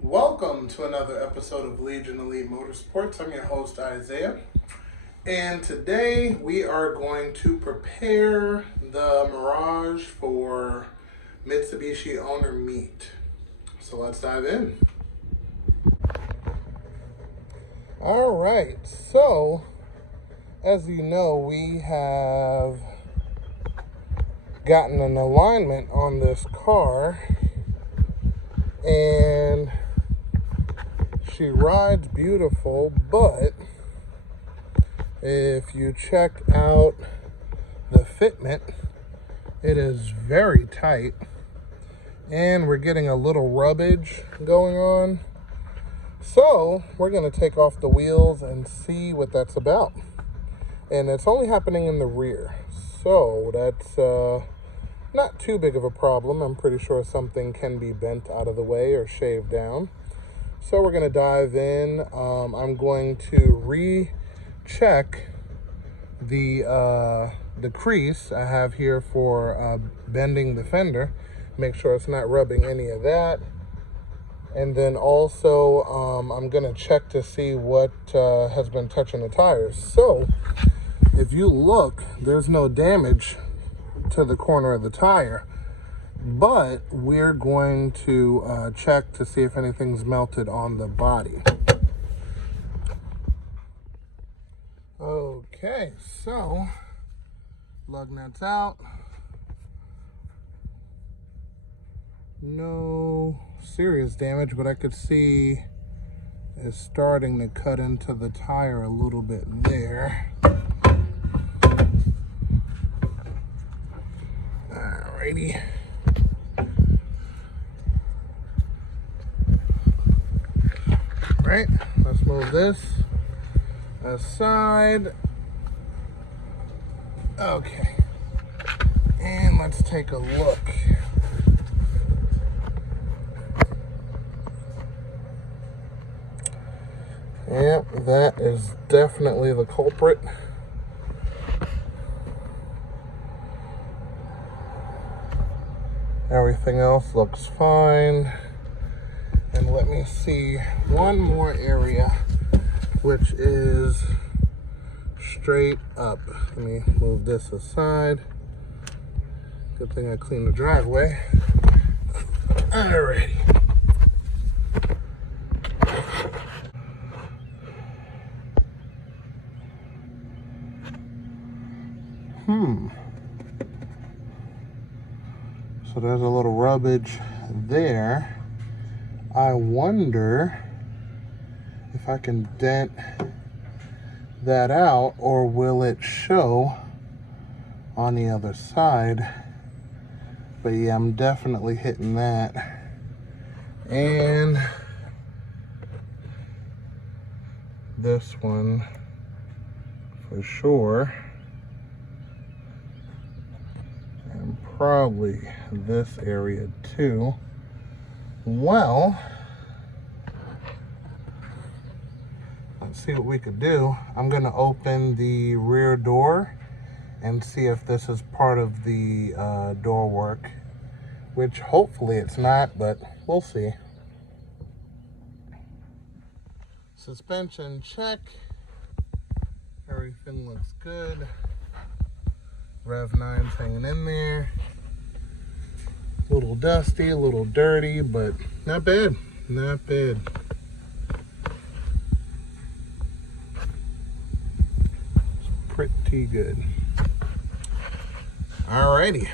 Welcome to another episode of Legion Elite Motorsports. I'm your host, Isaiah. And today we are going to prepare the Mirage for Mitsubishi owner meet. So let's dive in. All right, so as you know, we have gotten an alignment on this car, and she rides beautiful, but if you check out the fitment, it is very tight, and we're getting a little rubbage going on. So we're going to take off the wheels and see what that's about. And it's only happening in the rear, so that's not too big of a problem. I'm pretty sure something can be bent out of the way or shaved down. So we're going to dive in. I'm going to recheck the crease I have here for bending the fender. Make sure it's not rubbing any of that. And then also I'm going to check to see what has been touching the tires. So if you look, there's no damage to the corner of the tire, but we're going to check to see if anything's melted on the body. Okay, so lug nuts out. No serious damage, but I could see it's starting to cut into the tire a little bit there. Alrighty. Right, let's move this aside. Okay, and let's take a look. Yep, that is definitely the culprit. Everything else looks fine. And let me see one more area, which is straight up. Let me move this aside. Good thing I cleaned the driveway. Alrighty. So there's a little rubbage there. I wonder if I can dent that out, or will it show on the other side? But yeah, I'm definitely hitting that. And this one for sure. And probably this area too. Well, let's see what we could do. I'm going to open the rear door and see if this is part of the door work, which hopefully it's not, but we'll see. Suspension check. Everything looks good. Rev 9's hanging in there. A little dusty, a little dirty, but not bad. Not bad. It's pretty good. Alrighty.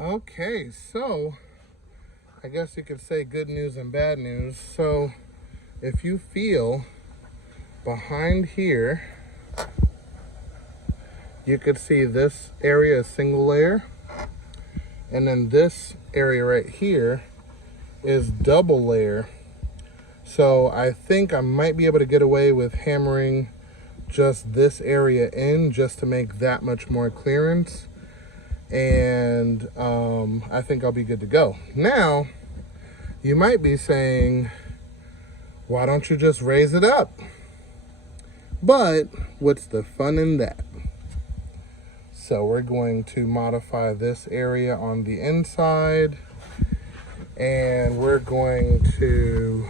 Okay, so I guess you could say good news and bad news. So if you feel behind here, you could see this area is single layer, and then this area right here is double layer. So I think I might be able to get away with hammering just this area in just to make that much more clearance, and I think I'll be good to go. Now You might be saying, why don't you just raise it up? But what's the fun in that? So we're going to modify this area on the inside, and we're going to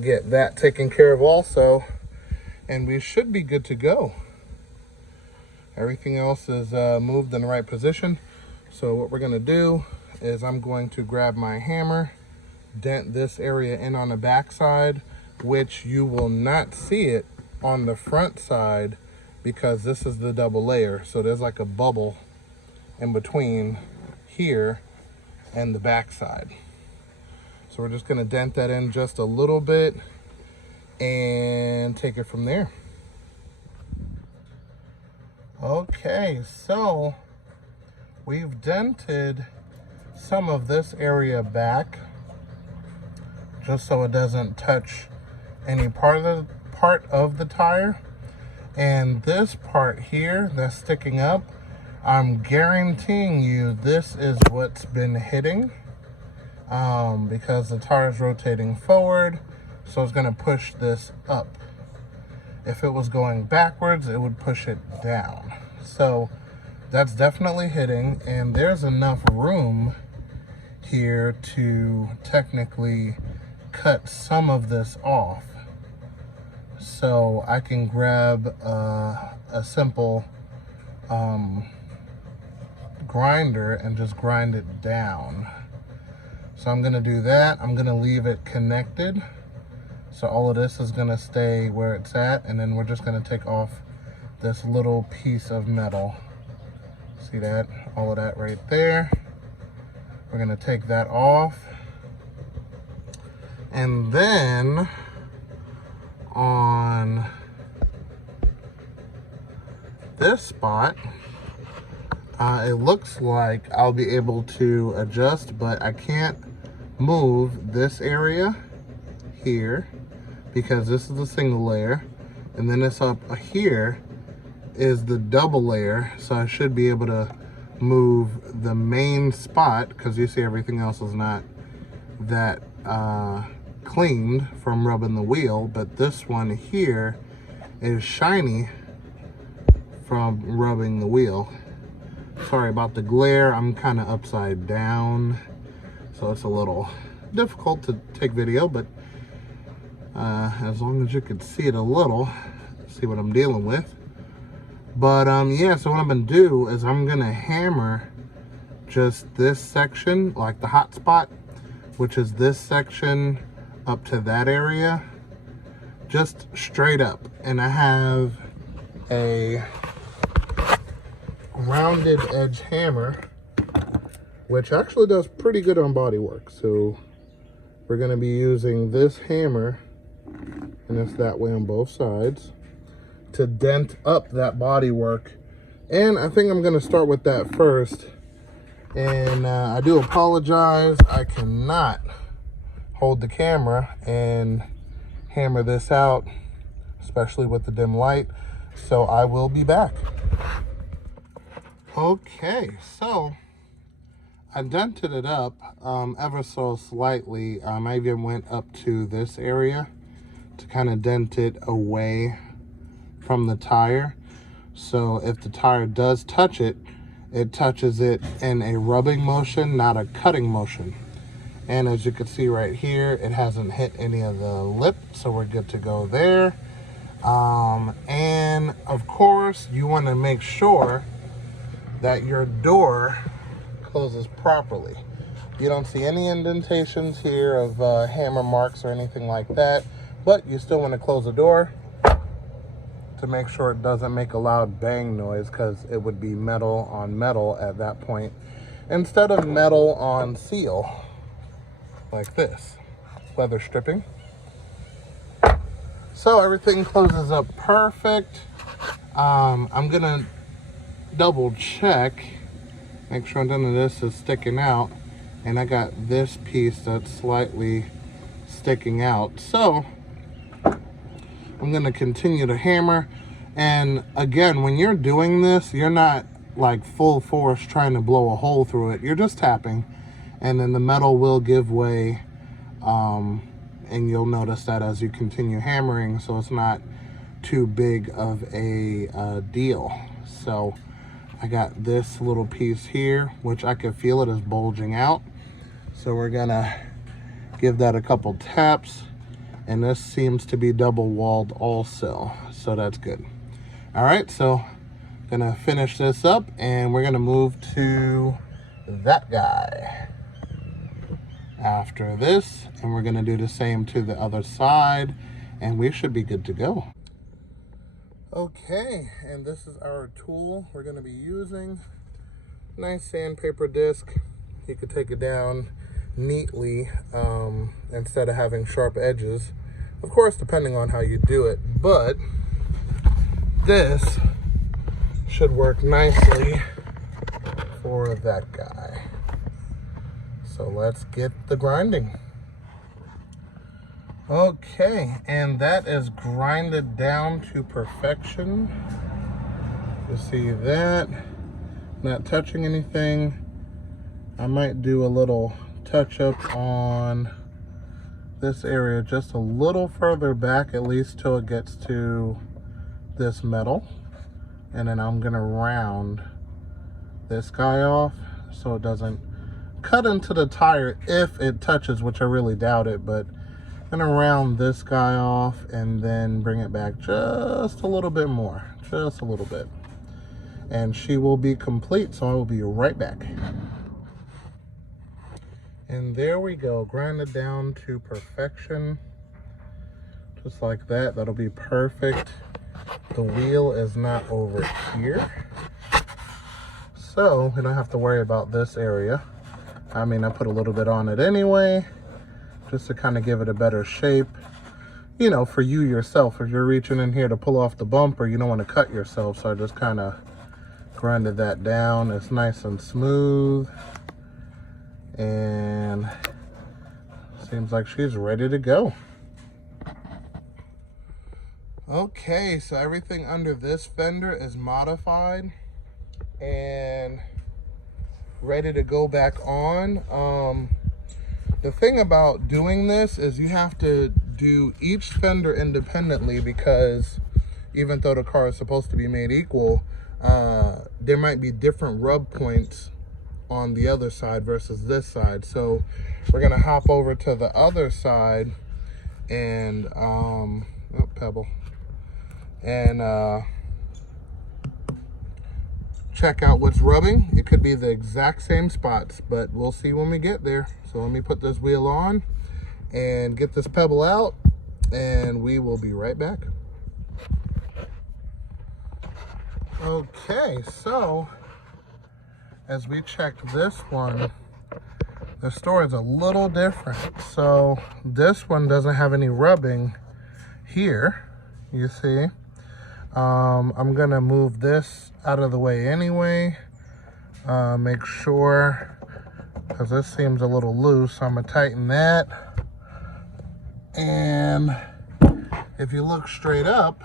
get that taken care of also, and we should be good to go. Everything else is moved in the right position. So what we're gonna do is I'm going to grab my hammer, dent this area in on the back side, which you will not see it on the front side because this is the double layer. So there's like a bubble in between here and the back side. So we're just gonna dent that in just a little bit and take it from there. Okay, so we've dented some of this area back just so it doesn't touch any part of the tire. And this part here that's sticking up, I'm guaranteeing you this is what's been hitting because the tire is rotating forward, so it's gonna push this up. If it was going backwards, it would push it down. So that's definitely hitting, and there's enough room here to technically cut some of this off. So I can grab a simple grinder and just grind it down. So I'm gonna do that. I'm gonna leave it connected. So all of this is gonna stay where it's at, and then we're just gonna take off this little piece of metal. See that? All of that right there. We're gonna take that off. And then on this spot, it looks like I'll be able to adjust, but I can't move this area here because this is the single layer, and then this up here is the double layer. So I should be able to move the main spot because you see everything else is not that cleaned from rubbing the wheel, but this one here is shiny from rubbing the wheel. Sorry about the glare, I'm kind of upside down, so it's a little difficult to take video, but as long as you could see it a little, see what I'm dealing with. But yeah, so what I'm gonna do is I'm gonna hammer just this section, like the hot spot, which is this section up to that area, just straight up. And I have a rounded edge hammer, which actually does pretty good on body work. So we're gonna be using this hammer, and it's that way on both sides, to dent up that body work. And I think I'm gonna start with that first. And I do apologize, I cannot hold the camera and hammer this out, especially with the dim light. So I will be back. Okay, so I dented it up ever so slightly. I even went up to this area to kind of dent it away from the tire. So if the tire does touch it, it touches it in a rubbing motion, not a cutting motion. And as you can see right here, it hasn't hit any of the lip, so we're good to go there. And of course, you want to make sure that your door closes properly. You don't see any indentations here of hammer marks or anything like that, but you still want to close the door to make sure it doesn't make a loud bang noise, because it would be metal on metal at that point instead of metal on seal like this, leather stripping. So everything closes up perfect. I'm gonna double check, make sure none of this is sticking out, and I got this piece that's slightly sticking out. So I'm gonna continue to hammer. And again, when you're doing this, you're not like full force trying to blow a hole through it. You're just tapping. and then the metal will give way, and you'll notice that as you continue hammering, so it's not too big of a deal. So I got this little piece here, which I can feel it is bulging out. So we're gonna give that a couple taps, and this seems to be double walled also, so that's good. All right, so gonna finish this up, and we're gonna move to that guy after this, and we're gonna do the same to the other side, and we should be good to go. Okay, and this is our tool we're gonna be using. Nice sandpaper disc. You could take it down neatly instead of having sharp edges. Of course, depending on how you do it, but this should work nicely for that guy. So let's get the grinding. Okay, and that is grinded down to perfection. You see that? Not touching anything. I might do a little touch up on this area just a little further back, at least till it gets to this metal. And then I'm gonna round this guy off so it doesn't cut into the tire if it touches, which I really doubt it, but I'm gonna round this guy off and then bring it back just a little bit more, just a little bit. And she will be complete, so I will be right back. And there we go, grinded down to perfection. Just like that, that'll be perfect. The wheel is not over here, so we don't have to worry about this area. I mean, I put a little bit on it anyway, just to kind of give it a better shape. You know, for you yourself, if you're reaching in here to pull off the bumper, you don't want to cut yourself, so I just kind of grinded that down. It's nice and smooth, and seems like she's ready to go. Okay, so everything under this fender is modified and ready to go back on. The thing about doing this is you have to do each fender independently, because even though the car is supposed to be made equal, there might be different rub points on the other side versus this side. So we're gonna hop over to the other side and oh, pebble, and check out what's rubbing. It could be the exact same spots, but we'll see when we get there. So let me put this wheel on and get this pebble out, and we will be right back. Okay, so as we checked this one, the story is a little different. So this one doesn't have any rubbing here, you see. I'm gonna move this out of the way anyway, make sure, because this seems a little loose. I'm gonna tighten that, and if you look straight up,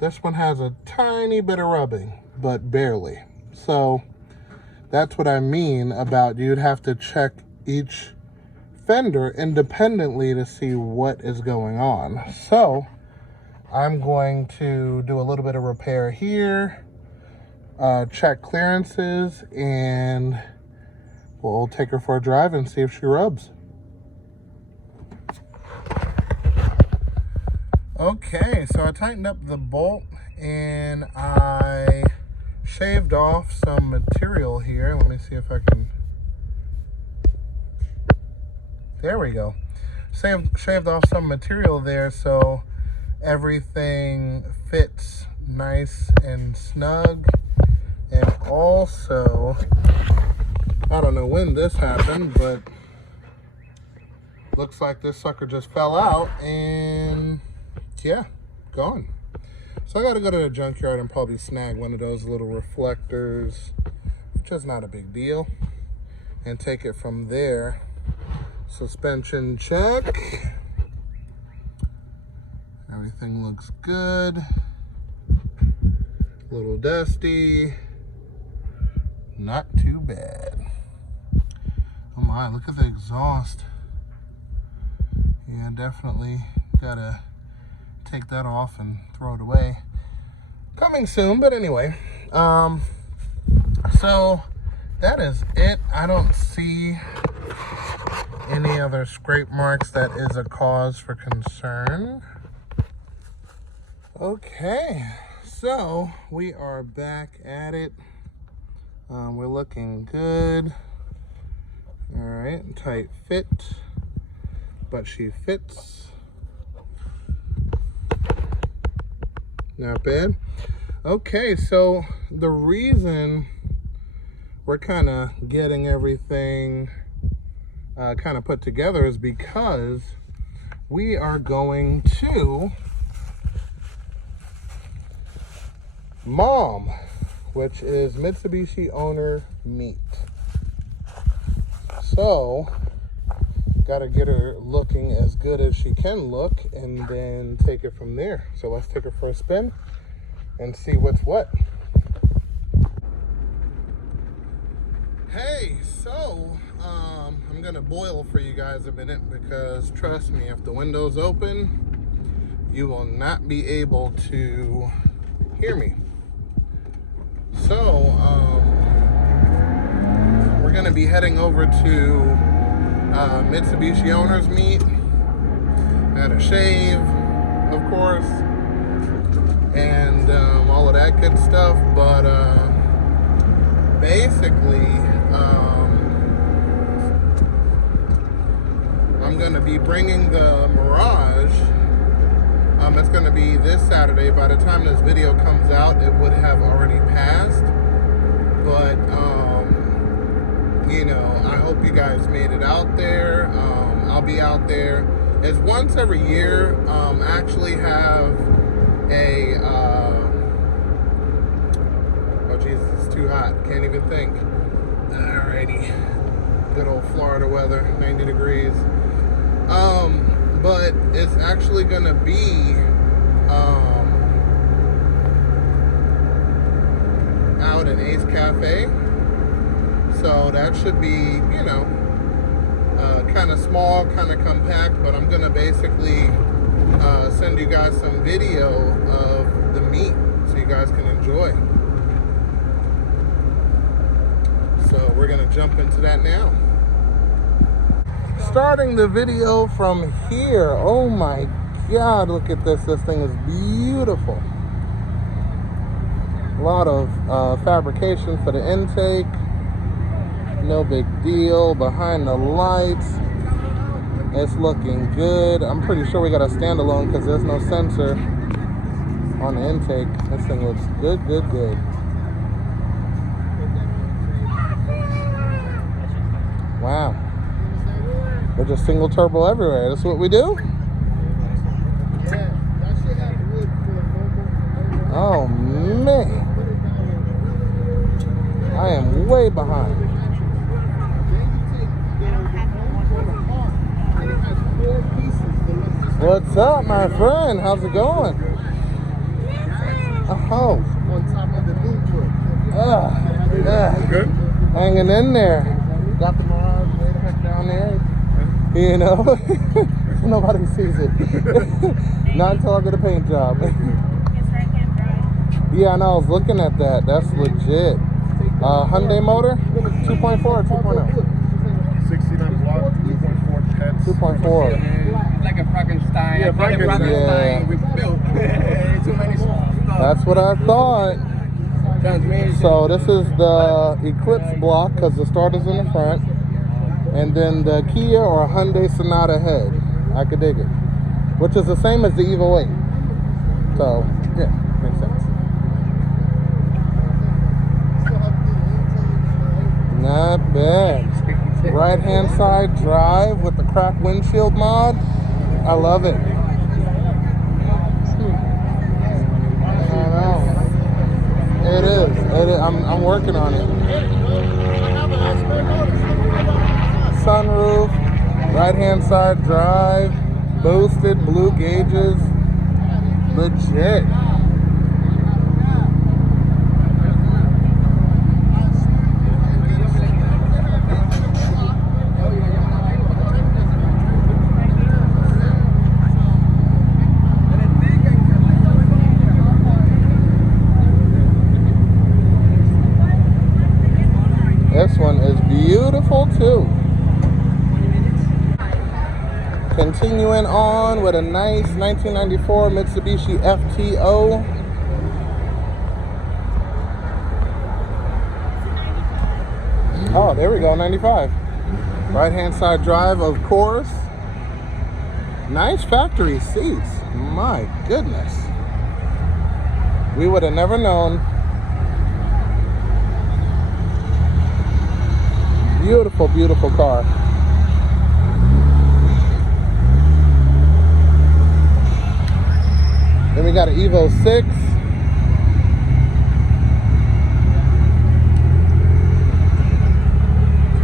this one has a tiny bit of rubbing, but barely. So that's what I mean about you'd have to check each fender independently to see what is going on. So I'm going to do a little bit of repair here, check clearances, and we'll take her for a drive and see if she rubs. Okay, so I tightened up the bolt and I shaved off some material here. Let me see if I can, there we go. Shaved off some material there so everything fits nice and snug. And also, I don't know when this happened, but looks like this sucker just fell out and yeah, gone. So I gotta go to the junkyard and probably snag one of those little reflectors, which is not a big deal, and take it from there. Suspension check. Everything looks good. A little dusty. Not too bad. Oh my, look at the exhaust. Yeah, definitely gotta take that off and throw it away. Coming soon, but anyway. So that is it. I don't see any other scrape marks that is a cause for concern. Okay, so we are back at it. We're looking good. All right, tight fit, but she fits. Not bad. Okay, so the reason we're kind of getting everything kind of put together is because we are going to Mom, which is Mitsubishi owner meet. So gotta get her looking as good as she can look and then take it from there. So let's take her for a spin and see what's what. Hey, so I'm gonna boil for you guys a minute because trust me, if the window's open, you will not be able to hear me. So we're gonna be heading over to Mitsubishi owners meet. Had a shave, of course, and all of that good stuff. But basically, I'm gonna be bringing the Mirage. It's gonna be this Saturday. By the time this video comes out, it would have already passed. But you know, I hope you guys made it out there. I'll be out there. It's once every year. I actually have a oh Jesus, it's too hot. Can't even think. Alrighty, good old Florida weather, 90 degrees. But it's actually gonna be out in Ace Cafe. So that should be, you know, kind of small, kind of compact, but I'm gonna basically send you guys some video of the meet so you guys can enjoy. So we're gonna jump into that now. Starting the video from here. Oh my God, look at this. This thing is beautiful. A lot of fabrication for the intake. No big deal. Behind the lights, it's looking good. I'm pretty sure we got a standalone because there's no sensor on the intake. This thing looks good, good, good. Wow. We're just single turbo everywhere. That's what we do? Oh man. I am way behind. What's up, my friend? How's it going? Oh. Good. Hanging in there. Got the Mirage way the heck down there. You know, nobody sees it. Not until I get a paint job. Yeah, I know. I was looking at that. That's legit. Hyundai motor, 2.4 or 2.0? 69 block, 2.4 pets. 2.4. Like a Frankenstein. Yeah, Frankenstein. Yeah. We built too many stuff. That's what I thought. So this is the Eclipse block because the starter's in the front. And then the Kia or Hyundai Sonata head. I could dig it. Which is the same as the Evo 8. So, yeah, makes sense. Not bad. Right hand side drive with the cracked windshield mod. I love it. I know. It is. I'm working on it. Sunroof, right hand side drive, boosted, blue gauges, legit. Continuing on with a nice 1994 Mitsubishi FTO. Oh, there we go, 95. Right-hand side drive, of course. Nice factory seats. My goodness. We would have never known. Beautiful, beautiful car. Then we got an Evo 6.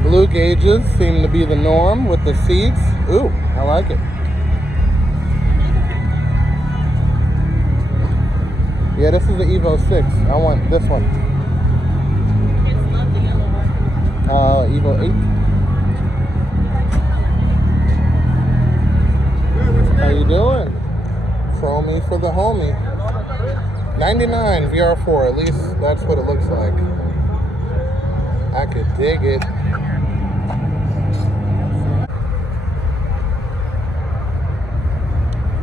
Blue gauges seem to be the norm with the seats. Ooh, I like it. Yeah, this is the Evo 6. I want this one. Evo 8. How you doing? Chromie for the homie. 99 VR4, at least that's what it looks like. I could dig it.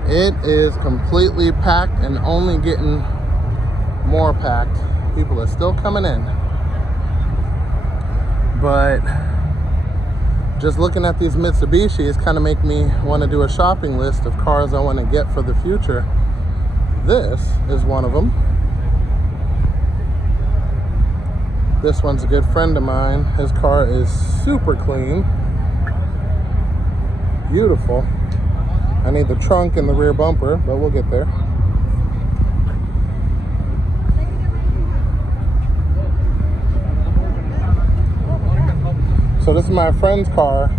It is completely packed and only getting more packed. People are still coming in. But just looking at these Mitsubishis kind of make me want to do a shopping list of cars I want to get for the future. This is one of them. This one's a good friend of mine. His car is super clean. Beautiful. I need the trunk and the rear bumper, but we'll get there. So this is my friend's car.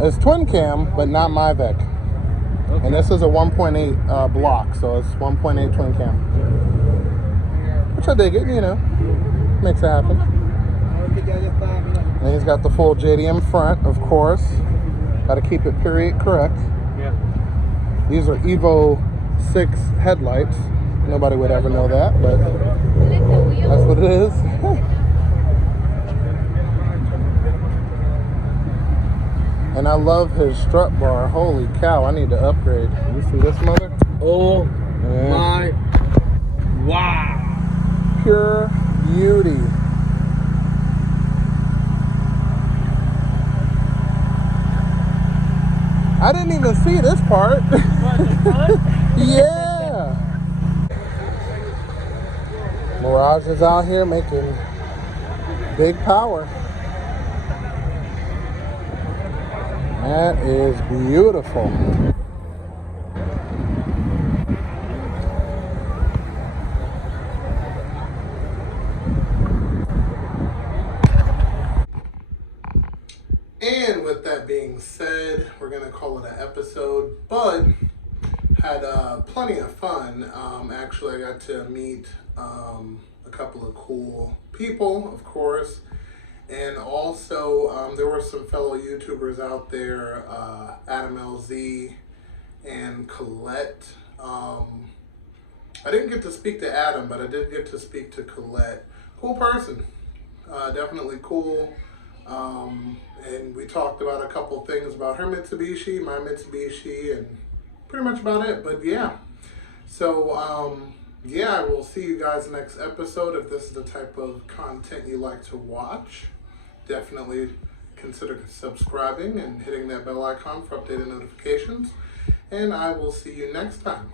It's twin cam, but not my Vec. Okay. And this is a 1.8 block, so it's 1.8 twin cam. Which I dig it, you know. Makes it happen. And he's got the full JDM front, of course. Got to keep it period correct. Yeah. These are Evo 6 headlights. Nobody would ever know that, but that's what it is. And I love his strut bar. Holy cow, I need to upgrade. You see this mother? Oh my, wow. Pure beauty. I didn't even see this part. Yeah. Mirage is out here making big power. That is beautiful. And with that being said, we're going to call it an episode, but had plenty of fun. Actually, I got to meet a couple of cool people, of course. And also, there were some fellow YouTubers out there, Adam LZ and Colette. I didn't get to speak to Adam, but I did get to speak to Colette. Cool person. Definitely cool. And we talked about a couple things about her Mitsubishi, my Mitsubishi, and pretty much about it. But yeah. So, yeah, I will see you guys next episode. If this is the type of content you like to watch, definitely consider subscribing and hitting that bell icon for updated notifications. And I will see you next time.